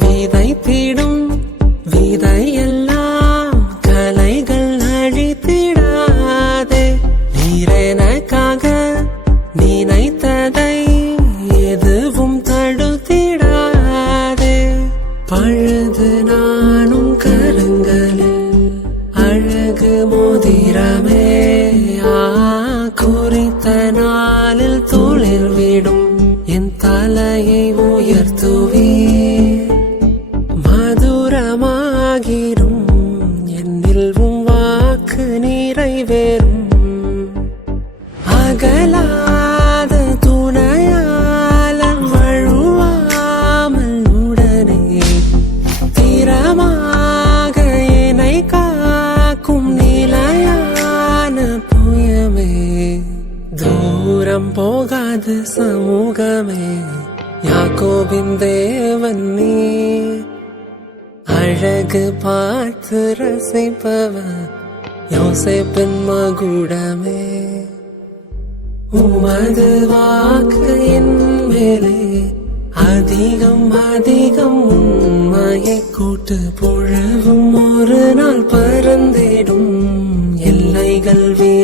விதை தீடும் விதை எல்லாம் கலைகள் அழித்திடாதே. நீரெனக்காக நினைத்ததை எதுவும் தடுத்திடாதே. பழுது நானும் கருங்களில் அழகு மோதிரமே. குறித்த நாளில் தொழில் விடும் மதுரமாகிரும் என்னில் உம் வாக்கு நிறைவேறும். அகலாத துணையாளர் வழுவாமல் உடனே திறமாக என்னை காக்கும் நிலையான புயமே. தூரம் போகாது சமூகமே. யாக்கோபின் தேவன் நீ. அழகு பார்த்து ரசிப்பவர் யோசிப்பின் மகுடமே. உமது வாக்கு என் மேலே அதிகம் அதிகம் உண்மையை கூட்டு பொழுவும் ஒரு நாள் பறந்திடும் எல்லைகள் வீ